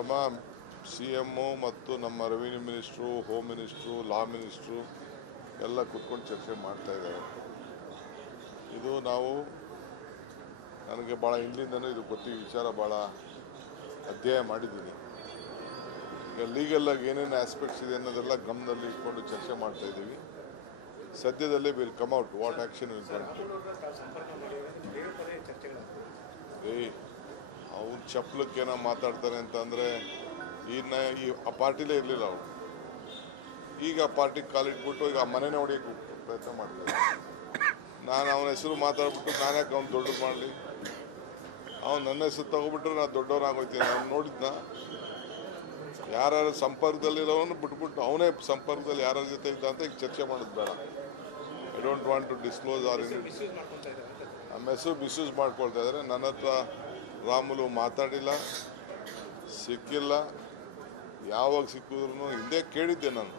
ನೋಡಮ್ಮ, CMO ಮತ್ತು ನಮ್ಮ ರೆವಿನ್ಯೂ ಮಿನಿಸ್ಟ್ರು, ಹೋಮ್ ಮಿನಿಸ್ಟ್ರು, ಲಾ ಮಿನಿಸ್ಟ್ರು ಎಲ್ಲ ಕೂತ್ಕೊಂಡು ಚರ್ಚೆ ಮಾಡ್ತಾ ಇದ್ದಾರೆ. ಇದು ನನಗೆ ಭಾಳ ಹಿಂದಿಂದನೂ ಇದು ವಿಚಾರ ಭಾಳ ಅಧ್ಯಯನ ಮಾಡಿದ್ದೀನಿ. ಈಗ ಲೀಗಲ್ಲಾಗಿ ಏನೇನು ಆಸ್ಪೆಕ್ಟ್ಸ್ ಇದೆ ಅನ್ನೋದೆಲ್ಲ ಗಮನದಲ್ಲಿ ಇಟ್ಕೊಂಡು ಚರ್ಚೆ ಮಾಡ್ತಾ ಇದ್ದೀವಿ. ಸದ್ಯದಲ್ಲೇ will come out what action will come. ಅವ್ರು ಚಪ್ಪಲಕ್ಕೇನೋ ಮಾತಾಡ್ತಾರೆ ಅಂತಂದರೆ ಆ ಪಾರ್ಟಿಲೇ ಇರಲಿಲ್ಲ ಅವರು. ಈಗ ಆ ಪಾರ್ಟಿಗೆ ಕಾಲಿಟ್ಬಿಟ್ಟು ಈಗ ಆ ಮನೆನೇ ಹೊಡಿಯೋಕ್ಕೆ ಪ್ರಯತ್ನ ಮಾಡ್ತಾರೆ. ನಾನು ಅವನ ಹೆಸರು ಮಾತಾಡ್ಬಿಟ್ಟು ನಾನು ಯಾಕೆ ಅವ್ನು ದೊಡ್ಡದು ಮಾಡಲಿ? ಅವ್ನು ನನ್ನ ಹೆಸರು ತಗೊಬಿಟ್ರೆ ನಾನು ದೊಡ್ಡವನಾಗೋಗ್ತೀನಿ. ಅವ್ನು ನೋಡಿದ್ನ ಯಾರ್ಯಾರು ಸಂಪರ್ಕದಲ್ಲಿರೋನು ಬಿಟ್ಬಿಟ್ಟು ಅವನೇ ಸಂಪರ್ಕದಲ್ಲಿ ಯಾರ್ಯಾರ ಜೊತೆ ಇದ್ದ ಅಂತ ಈಗ ಚರ್ಚೆ ಮಾಡೋದು ಬೇಡ. I don't want to disclose or ನಮ್ಮ ಹೆಸರು ಮಿಸ್ಯೂಸ್ ಮಾಡ್ಕೊಳ್ತಾ ಇದ್ದಾರೆ. ನನ್ನ ಹತ್ರ ರಾಮುಲು ಮಾತಾಡಿಲ್ಲ, ಸಿಕ್ಕಿಲ್ಲ. ಯಾವಾಗ ಸಿಕ್ಕಿದ್ರು ಹಿಂದೆ ಕೇಳಿದ್ದೆ ನಾನು.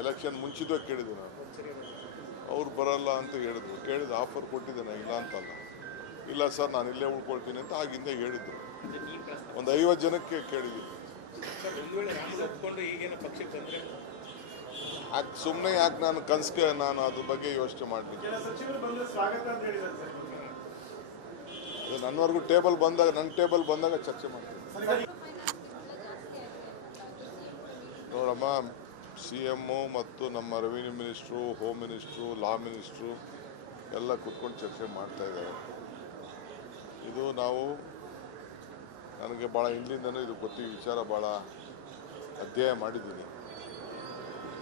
ಎಲೆಕ್ಷನ್ ಮುಂಚಿದ್ದಾಗ ಕೇಳಿದ್ದೆ ನಾನು. ಅವ್ರು ಬರಲ್ಲ ಅಂತ ಹೇಳಿದ್ರು. ಕೇಳಿದ ಆಫರ್ ಕೊಟ್ಟಿದ್ದೇನೆ, ಇಲ್ಲ ಅಂತಲ್ಲ. ಇಲ್ಲ ಸರ್ ನಾನು ಇಲ್ಲೇ ಉಳ್ಕೊಳ್ತೀನಿ ಅಂತ ಆಗಿಂದ ಹೇಳಿದ್ರು. ಒಂದು 50 ಜನಕ್ಕೆ ಕೇಳಿದ್ದೀನಿ. ಸುಮ್ಮನೆ ಯಾಕೆ ನಾನು ಕನಸಿಗೆ ನಾನು ಅದ್ರ ಬಗ್ಗೆ ಯೋಚನೆ ಮಾಡಲಿಕ್ಕೆ. ನನ್ನವರೆಗೂ ನನ್ನ ಟೇಬಲ್ ಬಂದಾಗ ಚರ್ಚೆ ಮಾಡ್ತೀನಿ. ನೋಡಮ್ಮ, CMO ಮತ್ತು ನಮ್ಮ ರೆವಿನ್ಯೂ ಮಿನಿಸ್ಟ್ರು, ಹೋಮ್ ಮಿನಿಸ್ಟ್ರು, ಲಾ ಮಿನಿಸ್ಟ್ರು ಎಲ್ಲ ಕೂತ್ಕೊಂಡು ಚರ್ಚೆ ಮಾಡ್ತಾ ಇದ್ದಾರೆ. ಇದು ನನಗೆ ಭಾಳ ಹಿಂದಿಂದನೂ ಇದು ವಿಚಾರ ಭಾಳ ಅಧ್ಯಯನ ಮಾಡಿದ್ದೀನಿ.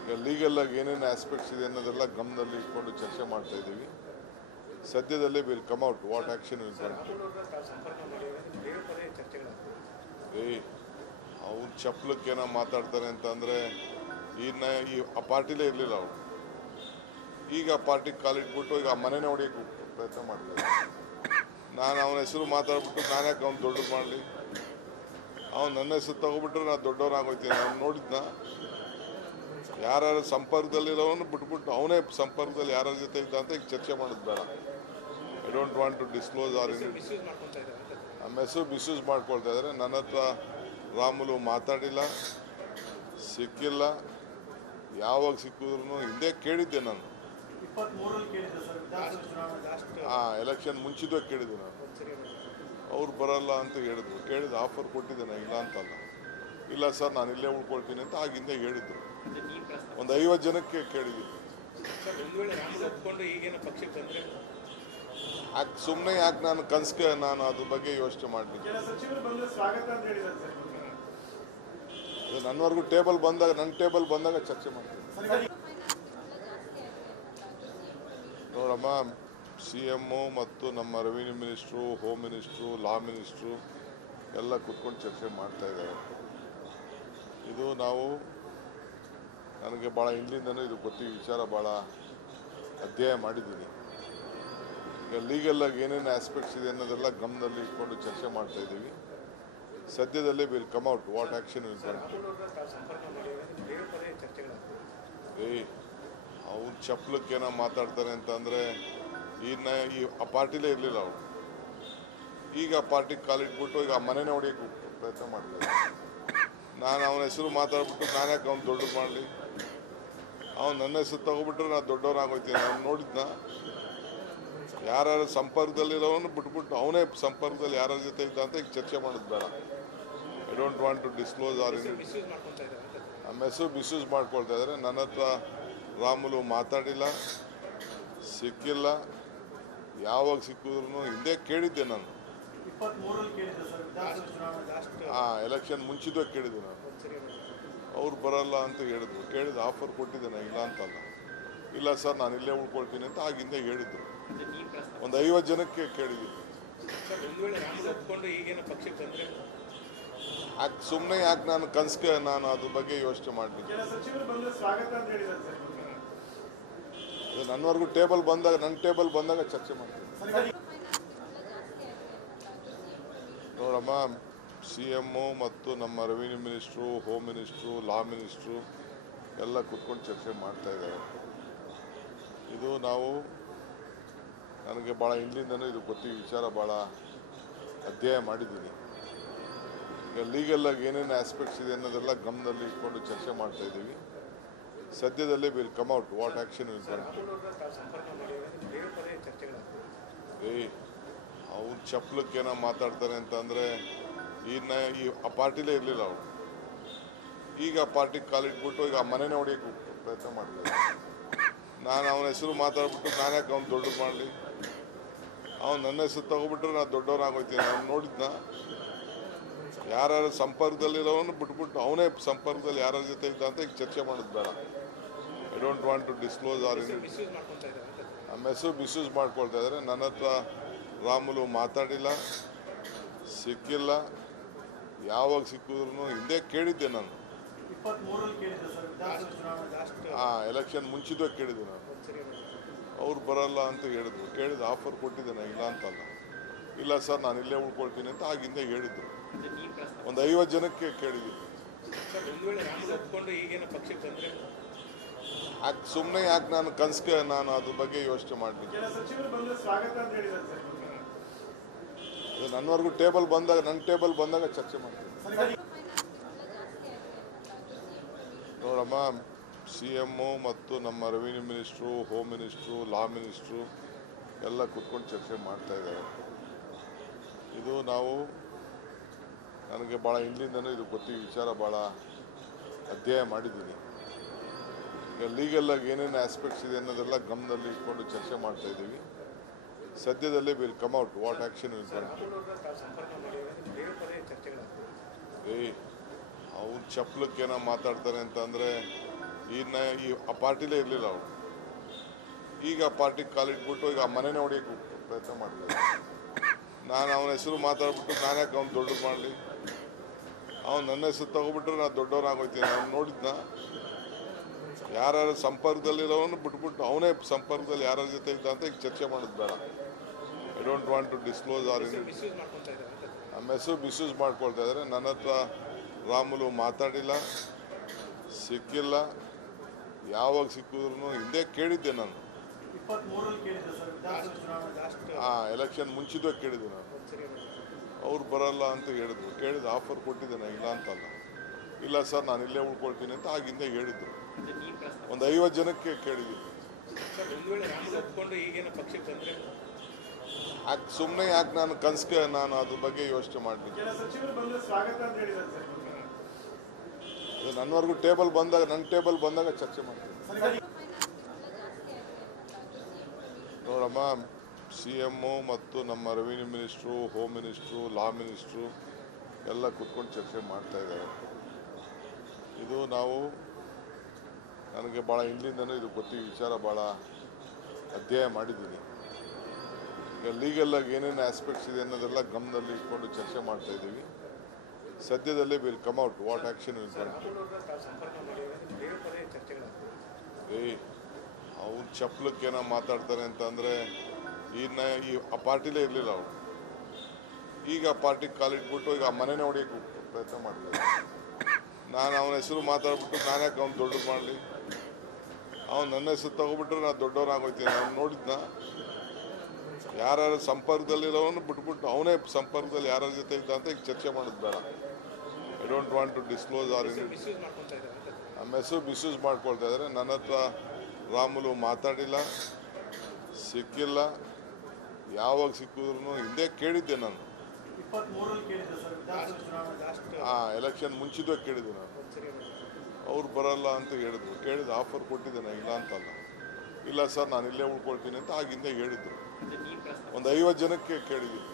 ಈಗ ಲೀಗಲ್ಲಾಗಿ ಏನೇನು ಆಸ್ಪೆಕ್ಟ್ಸ್ ಇದೆ ಅನ್ನೋದೆಲ್ಲ ಗಮನದಲ್ಲಿ ಇಟ್ಕೊಂಡು ಚರ್ಚೆ ಮಾಡ್ತಾ ಇದ್ದೀವಿ. ಸದ್ಯದಲ್ಲೇ will come out what action will come. ಅವ್ರು ಚಪ್ಪಲಕ್ಕೇನೋ ಮಾತಾಡ್ತಾರೆ ಅಂತಂದರೆ ಆ ಪಾರ್ಟಿಲೇ ಇರಲಿಲ್ಲ ಅವರು. ಈಗ ಆ ಪಾರ್ಟಿಗೆ ಕಾಲಿಟ್ಬಿಟ್ಟು ಈಗ ಆ ಮನೆನೇ ಹೊಡಿಯೋಕ್ಕೆ ಪ್ರಯತ್ನ ಮಾಡ್ತಾರೆ. ನಾನು ಅವನ ಹೆಸರು ಮಾತಾಡ್ಬಿಟ್ಟು ನಾನು ಯಾಕೆ ಅವ್ನು ದೊಡ್ಡದು ಮಾಡಲಿ? ಅವ್ನು ನನ್ನ ಹೆಸರು ತಗೊಬಿಟ್ರೆ ನಾನು ದೊಡ್ಡವನಾಗೋಗ್ತೀನಿ. ಅವ್ನು ನೋಡಿದ್ನ ಯಾರ್ಯಾರು ಸಂಪರ್ಕದಲ್ಲಿರೋನು ಬಿಟ್ಬಿಟ್ಟು ಅವನೇ ಸಂಪರ್ಕದಲ್ಲಿ ಯಾರ್ಯಾರ ಜೊತೆ ಇದ್ದ ಅಂತ ಈಗ ಚರ್ಚೆ ಮಾಡೋದು ಬೇಡ. I don't want to disclose or ನಮ್ಮ ಹೆಸರು ಮಿಸ್ಯೂಸ್ ಮಾಡ್ಕೊಳ್ತಾ ಇದ್ದಾರೆ. ನನ್ನ ಹತ್ರ ರಾಮುಲು ಮಾತಾಡಿಲ್ಲ, ಸಿಕ್ಕಿಲ್ಲ. ಯಾವಾಗ ಸಿಕ್ಕಿದ್ರು ಹಿಂದೆ ಕೇಳಿದ್ದೆ ನಾನು. ಎಲೆಕ್ಷನ್ ಮುಂಚಿದ್ದಾಗ ಕೇಳಿದ್ದೆ ನಾನು. ಅವ್ರು ಬರಲ್ಲ ಅಂತ ಹೇಳಿದ್ರು. ಕೇಳಿದ ಆಫರ್ ಕೊಟ್ಟಿದ್ದೇನೆ, ಇಲ್ಲ ಅಂತಲ್ಲ. ಇಲ್ಲ ಸರ್ ನಾನು ಇಲ್ಲೇ ಉಳ್ಕೊಳ್ತೀನಿ ಅಂತ ಆಗಿಂದ ಹೇಳಿದ್ರು. ಒಂದು 50 ಜನಕ್ಕೆ ಕೇಳಿದ್ದೀನಿ. ಸುಮ್ಮನೆ ಯಾಕೆ ನಾನು ಕನಸಿಗೆ ನಾನು ಅದ್ರ ಬಗ್ಗೆ ಯೋಚನೆ ಮಾಡಲಿಕ್ಕೆ. ನನ್ನವರೆಗೂ ನನ್ನ ಟೇಬಲ್ ಬಂದಾಗ ಚರ್ಚೆ ಮಾಡ್ತೀನಿ. ನೋಡಮ್ಮ, CMO ಮತ್ತು ನಮ್ಮ ರೆವಿನ್ಯೂ ಮಿನಿಸ್ಟ್ರು, ಹೋಮ್ ಮಿನಿಸ್ಟ್ರು, ಲಾ ಮಿನಿಸ್ಟ್ರು ಎಲ್ಲ ಕೂತ್ಕೊಂಡು ಚರ್ಚೆ ಮಾಡ್ತಾ ಇದ್ದಾರೆ. ಇದು ನನಗೆ ಭಾಳ ಹಿಂದಿಂದನೂ ಇದು ವಿಚಾರ ಭಾಳ ಅಧ್ಯಯನ ಮಾಡಿದ್ದೀನಿ. ಈಗ ಲೀಗಲ್ಲಾಗಿ ಏನೇನು ಆಸ್ಪೆಕ್ಟ್ಸ್ ಇದೆ ಅನ್ನೋದೆಲ್ಲ ಗಮನದಲ್ಲಿ ಇಟ್ಕೊಂಡು ಚರ್ಚೆ ಮಾಡ್ತಾ ಇದ್ದೀವಿ. ಸದ್ಯದಲ್ಲೇ will come out what action will come. ಅವ್ರು ಚಪ್ಪಲಕ್ಕೇನೋ ಮಾತಾಡ್ತಾರೆ ಅಂತಂದರೆ ಆ ಪಾರ್ಟಿಲೇ ಇರಲಿಲ್ಲ ಅವರು. ಈಗ ಆ ಪಾರ್ಟಿಗೆ ಕಾಲಿಟ್ಬಿಟ್ಟು ಈಗ ಆ ಮನೆನೇ ಹೊಡಿಯೋಕ್ಕೆ ಪ್ರಯತ್ನ ಮಾಡ್ತಾರೆ. ನಾನು ಅವನ ಹೆಸರು ಮಾತಾಡ್ಬಿಟ್ಟು ನಾನು ಯಾಕೆ ಅವ್ನು ದೊಡ್ಡದು ಮಾಡಲಿ? ಅವ್ನು ನನ್ನ ಹೆಸರು ತಗೊಬಿಟ್ರೆ ನಾನು ದೊಡ್ಡವನಾಗೋಗ್ತೀನಿ. ಅವ್ನು ನೋಡಿದ್ನ ಯಾರ್ಯಾರು ಸಂಪರ್ಕದಲ್ಲಿರೋನು ಬಿಟ್ಬಿಟ್ಟು ಅವನೇ ಸಂಪರ್ಕದಲ್ಲಿ ಯಾರ್ಯಾರ ಜೊತೆ ಇದ್ದ ಅಂತ ಈಗ ಚರ್ಚೆ ಮಾಡೋದು ಬೇಡ. I don't want to disclose or ನಮ್ಮ ಹೆಸರು ಮಿಸ್ಯೂಸ್ ಮಾಡ್ಕೊಳ್ತಾ ಇದ್ದಾರೆ. ನನ್ನ ಹತ್ರ ರಾಮುಲು ಮಾತಾಡಿಲ್ಲ, ಸಿಕ್ಕಿಲ್ಲ. ಯಾವಾಗ ಸಿಕ್ಕಿದ್ರು ಹಿಂದೆ ಕೇಳಿದ್ದೆ ನಾನು. ಎಲೆಕ್ಷನ್ ಮುಂಚಿದ್ದಾಗ ಕೇಳಿದ್ದೆ ನಾನು. ಅವ್ರು ಬರಲ್ಲ ಅಂತ ಹೇಳಿದ್ರು. ಕೇಳಿದ ಆಫರ್ ಕೊಟ್ಟಿದ್ದೇನೆ, ಇಲ್ಲ ಅಂತಲ್ಲ. ಇಲ್ಲ ಸರ್ ನಾನು ಇಲ್ಲೇ ಉಳ್ಕೊಳ್ತೀನಿ ಅಂತ ಆಗಿಂದ ಹೇಳಿದ್ರು. ಒಂದು 50 ಜನಕ್ಕೆ ಕೇಳಿದ್ದೀನಿ. ಸುಮ್ಮನೆ ಯಾಕೆ ನಾನು ಕನಸಿಗೆ ನಾನು ಅದ್ರ ಬಗ್ಗೆ ಯೋಚನೆ ಮಾಡಲಿಕ್ಕೆ. ನನ್ನವರೆಗೂ ನನ್ನ ಟೇಬಲ್ ಬಂದಾಗ ಚರ್ಚೆ ಮಾಡ್ತೀನಿ. ನೋಡಮ್ಮ, CMO ಮತ್ತು ನಮ್ಮ ರೆವಿನ್ಯೂ ಮಿನಿಸ್ಟ್ರು, ಹೋಮ್ ಮಿನಿಸ್ಟ್ರು, ಲಾ ಮಿನಿಸ್ಟ್ರು ಎಲ್ಲ ಕೂತ್ಕೊಂಡು ಚರ್ಚೆ ಮಾಡ್ತಾ ಇದ್ದಾರೆ. ಇದು ನನಗೆ ಭಾಳ ಹಿಂದಿಂದನೂ ಇದು ವಿಚಾರ ಭಾಳ ಅಧ್ಯಯನ ಮಾಡಿದ್ದೀನಿ. ಈಗ ಲೀಗಲ್ ಆಗಿ ಏನೇನು ಆಸ್ಪೆಕ್ಟ್ಸ್ ಇದೆ ಅನ್ನೋದೆಲ್ಲ ಗಮನದಲ್ಲಿ ಇಟ್ಕೊಂಡು ಚರ್ಚೆ ಮಾಡ್ತಾ ಇದ್ದೀವಿ. ಸದ್ಯದಲ್ಲೇ will come out what action will come. ಅವ್ರು ಚಪ್ಪಲಕ್ಕೆ ಏನೋ ಮಾತಾಡ್ತಾರೆ ಅಂತಂದರೆ ಈ ಆ ಪಾರ್ಟಿಲೇ ಇರಲಿಲ್ಲ ಅವರು. ಈಗ ಆ ಪಾರ್ಟಿಗೆ ಕಾಲಿಟ್ಬಿಟ್ಟು ಈಗ ಆ ಮನೆನೇ ಹೊಡೆಯೋಕ್ಕೆ ಪ್ರಯತ್ನ ಮಾಡ್ತಾರೆ. ನಾನು ಅವನ ಹೆಸರು ಮಾತಾಡ್ಬಿಟ್ಟು ನಾನು ಯಾಕೆ ಅವ್ನು ದೊಡ್ಡದು ಮಾಡಲಿ? ಅವ್ನು ನನ್ನ ಹೆಸರು ತಗೊಬಿಟ್ರೆ ನಾನು ದೊಡ್ಡವನಾಗೋಯ್ತೀನಿ. ಅವ್ನು ನೋಡಿದ್ನ ಯಾರ್ಯಾರು ಸಂಪರ್ಕದಲ್ಲಿರೋನು ಬಿಟ್ಬಿಟ್ಟು ಅವನೇ ಸಂಪರ್ಕದಲ್ಲಿ ಯಾರ್ಯಾರ ಜೊತೆ ಇದ್ದ ಅಂತ ಈಗ ಚರ್ಚೆ ಮಾಡೋದು ಬೇಡ. I don't want to disclose or ನಮ್ಮ ಹೆಸರು ಮಿಸ್ಯೂಸ್ ಮಾಡ್ಕೊಳ್ತಾ ಇದ್ದಾರೆ. ನನ್ನ ಹತ್ರ ರಾಮುಲು ಮಾತಾಡಿಲ್ಲ, ಸಿಕ್ಕಿಲ್ಲ. ಯಾವಾಗ ಸಿಕ್ಕಿದ್ರು ಹಿಂದೆ ಕೇಳಿದ್ದೆ ನಾನು. ಎಲೆಕ್ಷನ್ ಮುಂಚಿದ್ದಾಗ ಕೇಳಿದ್ದೆ ನಾನು. ಅವ್ರು ಬರಲ್ಲ ಅಂತ ಹೇಳಿದ್ರು. ಕೇಳಿದ ಆಫರ್ ಕೊಟ್ಟಿದ್ದೆ ನಾನು, ಇಲ್ಲ ಅಂತಲ್ಲ. ಇಲ್ಲ ಸರ್ ನಾನು ಇಲ್ಲೇ ಉಳ್ಕೊಳ್ತೀನಿ ಅಂತ ಆಗಿಂದ ಹೇಳಿದ್ರು. ಒಂದು 50 ಜನಕ್ಕೆ ಕೇಳಿದ್ದೀನಿ. ಸುಮ್ಮನೆ ಯಾಕೆ ನಾನು ಕನ್ಸ್ಗೆ ನಾನು ಅದ್ರ ಬಗ್ಗೆ ಯೋಚನೆ ಮಾಡಲಿಕ್ಕೆ. ನನ್ನವರೆಗೂ ಟೇಬಲ್ ಬಂದಾಗ ನನ್ನ ಟೇಬಲ್ ಬಂದಾಗ ಚರ್ಚೆ ಮಾಡ್ತೀನಿ. ನೋಡಮ್ಮ, CM ಮತ್ತು ನಮ್ಮ ರೆವಿನ್ಯೂ ಮಿನಿಸ್ಟ್ರು, ಹೋಮ್ ಮಿನಿಸ್ಟ್ರು, ಲಾ ಮಿನಿಸ್ಟ್ರು ಎಲ್ಲ ಕೂತ್ಕೊಂಡು ಚರ್ಚೆ ಮಾಡ್ತಾ ಇದ್ದಾರೆ. ಇದು ನನಗೆ ಭಾಳ ಹಿಂದಿಂದನೂ ಇದು ಗೊತ್ತಿದ್ದ ವಿಚಾರ, ಭಾಳ ಅಧ್ಯಯನ ಮಾಡಿದ್ದೀನಿ. ಈಗ ಲೀಗಲ್ ಆಗಿ ಏನೇನು ಆಸ್ಪೆಕ್ಟ್ಸ್ ಇದೆ ಅನ್ನೋದೆಲ್ಲ ಗಮನದಲ್ಲಿ ಇಟ್ಕೊಂಡು ಚರ್ಚೆ ಮಾಡ್ತಾ ಇದ್ದೀವಿ. ಸದ್ಯದಲ್ಲೇ will come out what action will come. ಅವ್ರು ಚಪ್ಪಲಕ್ಕೆ ಏನೋ ಮಾತಾಡ್ತಾರೆ ಅಂತಂದರೆ ಈ ಆ ಪಾರ್ಟಿಲೇ ಇರಲಿಲ್ಲ ಅವರು. ಈಗ ಆ ಪಾರ್ಟಿಗೆ ಕಾಲಿಟ್ಬಿಟ್ಟು ಈಗ ಆ ಮನೆನೇ ಹೊಡೆಯೋಕ್ಕೆ ಪ್ರಯತ್ನ ಮಾಡ್ತಾರೆ. ನಾನು ಅವನ ಹೆಸರು ಮಾತಾಡ್ಬಿಟ್ಟು ನಾನು ಯಾಕೆ ಅವ್ನು ದೊಡ್ಡದು ಮಾಡಲಿ? ಅವ್ನು ನನ್ನ ಹೆಸರು ತಗೊಬಿಟ್ರೆ ನಾನು ದೊಡ್ಡವನಾಗೋಯ್ತೀನಿ. ಅವ್ನು ನೋಡಿದ್ನ ಯಾರ್ಯಾರು ಸಂಪರ್ಕದಲ್ಲಿರೋನು ಬಿಟ್ಬಿಟ್ಟು ಅವನೇ ಸಂಪರ್ಕದಲ್ಲಿ ಯಾರ್ಯಾರ ಜೊತೆ ಇದ್ದ ಅಂತ ಈಗ ಚರ್ಚೆ ಮಾಡೋದು ಬೇಡ. I don't want to disclose or ನಮ್ಮ ಹೆಸರು ಮಿಸ್ಯೂಸ್ ಮಾಡ್ಕೊಳ್ತಾ ಇದ್ದಾರೆ. ನನ್ನ ಹತ್ರ ರಾಮುಲು ಮಾತಾಡಿಲ್ಲ, ಸಿಕ್ಕಿಲ್ಲ. ಯಾವಾಗ ಸಿಕ್ಕಿದ್ರು ಹಿಂದೆ ಕೇಳಿದ್ದೆ ನಾನು. ಎಲೆಕ್ಷನ್ ಮುಂಚಿದ್ದಾಗ ಕೇಳಿದ್ದೆ ನಾನು. ಅವ್ರು ಬರಲ್ಲ ಅಂತ ಹೇಳಿದ್ರು. ಕೇಳಿದ ಆಫರ್ ಕೊಟ್ಟಿದ್ದೆ ನಾನು, ಇಲ್ಲ ಅಂತಲ್ಲ. ಇಲ್ಲ ಸರ್ ನಾನು ಇಲ್ಲೇ ಉಳ್ಕೊಳ್ತೀನಿ ಅಂತ ಆಗಿಂದ ಹೇಳಿದ್ರು. ಒಂದು 50 ಜನಕ್ಕೆ ಕೇಳಿದ್ದೀನಿ. ಸುಮ್ಮನೆ ಯಾಕೆ ನಾನು ಕನ್ಸ್ಗೆ ನಾನು ಅದ್ರ ಬಗ್ಗೆ ಯೋಚನೆ ಮಾಡಲಿಕ್ಕೆ. ನನ್ನವರೆಗೂ ಟೇಬಲ್ ಬಂದಾಗ ನನ್ನ ಟೇಬಲ್ ಬಂದಾಗ ಚರ್ಚೆ ಮಾಡ್ತೀನಿ. ನೋಡಮ್ಮ, CM ಮತ್ತು ನಮ್ಮ ರೆವಿನ್ಯೂ ಮಿನಿಸ್ಟ್ರು, ಹೋಮ್ ಮಿನಿಸ್ಟ್ರು, ಲಾ ಮಿನಿಸ್ಟ್ರು ಎಲ್ಲ ಕೂತ್ಕೊಂಡು ಚರ್ಚೆ ಮಾಡ್ತಾ ಇದ್ದಾರೆ. ಇದು ನನಗೆ ಭಾಳ ಹಿಂದಿಂದನೂ ಇದು ಗೊತ್ತಿದ್ದ ವಿಚಾರ, ಭಾಳ ಅಧ್ಯಯನ ಮಾಡಿದ್ದೀನಿ. ಈಗ ಲೀಗಲ್ ಆಗಿ ಏನೇನು ಆಸ್ಪೆಕ್ಟ್ಸ್ ಇದೆ ಅನ್ನೋದೆಲ್ಲ ಗಮನದಲ್ಲಿ ಇಟ್ಕೊಂಡು ಚರ್ಚೆ ಮಾಡ್ತಾ ಇದ್ದೀವಿ. ಸದ್ಯದಲ್ಲೇ will come out what action will come. ಅವ್ರು ಚಪ್ಪಲಕ್ಕೆ ಏನೋ ಮಾತಾಡ್ತಾರೆ ಅಂತಂದರೆ ಈ ಆ ಪಾರ್ಟಿಲೇ ಇರಲಿಲ್ಲ ಅವರು. ಈಗ ಆ ಪಾರ್ಟಿಗೆ ಕಾಲಿಟ್ಬಿಟ್ಟು ಈಗ ಆ ಮನೆನೇ ಹೊಡೆಯೋಕ್ಕೆ ಪ್ರಯತ್ನ ಮಾಡ್ತಾರೆ. ನಾನು ಅವನ ಹೆಸರು ಮಾತಾಡ್ಬಿಟ್ಟು ನಾನು ಯಾಕೆ ಅವ್ನು ದೊಡ್ಡದು ಮಾಡಲಿ? ಅವ್ನು ನನ್ನ ಹೆಸರು ತಗೊಬಿಟ್ರೆ ನಾನು ದೊಡ್ಡವನಾಗೋಯ್ತೀನಿ. ಅವ್ನು ನೋಡಿದ್ನ ಯಾರ್ಯಾರು ಸಂಪರ್ಕದಲ್ಲಿರೋನು ಬಿಟ್ಬಿಟ್ಟು ಅವನೇ ಸಂಪರ್ಕದಲ್ಲಿ ಯಾರ್ಯಾರ ಜೊತೆ ಇದ್ದ ಅಂತ ಈಗ ಚರ್ಚೆ ಮಾಡೋದು ಬೇಡ. I don't want to disclose or ನಮ್ಮ ಹೆಸರು ಮಿಸ್ಯೂಸ್ ಮಾಡ್ಕೊಳ್ತಾ ಇದ್ದಾರೆ. ನನ್ನ ಹತ್ರ ರಾಮುಲು ಮಾತಾಡಿಲ್ಲ, ಸಿಕ್ಕಿಲ್ಲ. ಯಾವಾಗ ಸಿಕ್ಕಿದ್ರು ಹಿಂದೆ ಕೇಳಿದ್ದೆ ನಾನು. ಎಲೆಕ್ಷನ್ ಮುಂಚಿದ್ದಾಗ ಕೇಳಿದ್ದೆ ನಾನು. ಅವ್ರು ಬರಲ್ಲ ಅಂತ ಹೇಳಿದ್ರು. ಕೇಳಿದ ಆಫರ್ ಕೊಟ್ಟಿದ್ದೆ ನಾನು, ಇಲ್ಲ ಅಂತಲ್ಲ. ಇಲ್ಲ ಸರ್ ನಾನು ಇಲ್ಲೇ ಉಳ್ಕೊಳ್ತೀನಿ ಅಂತ ಆಗಿಂದ ಹೇಳಿದ್ರು. ಒಂದು 50 ಜನಕ್ಕೆ ಕೇಳಿದ್ದೀನಿ.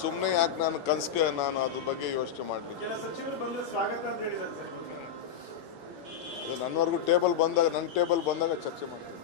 ಸುಮ್ಮನೆ ಯಾಕೆ ನಾನು ಕನ್ಸ್ಗೆ ನಾನು ಅದ್ರ ಬಗ್ಗೆ ಯೋಚನೆ ಮಾಡಲಿಕ್ಕೆ. ನನ್ನವರೆಗೂ ಟೇಬಲ್ ಬಂದಾಗ ನನ್ನ ಟೇಬಲ್ ಬಂದಾಗ ಚರ್ಚೆ ಮಾಡ್ತೀನಿ.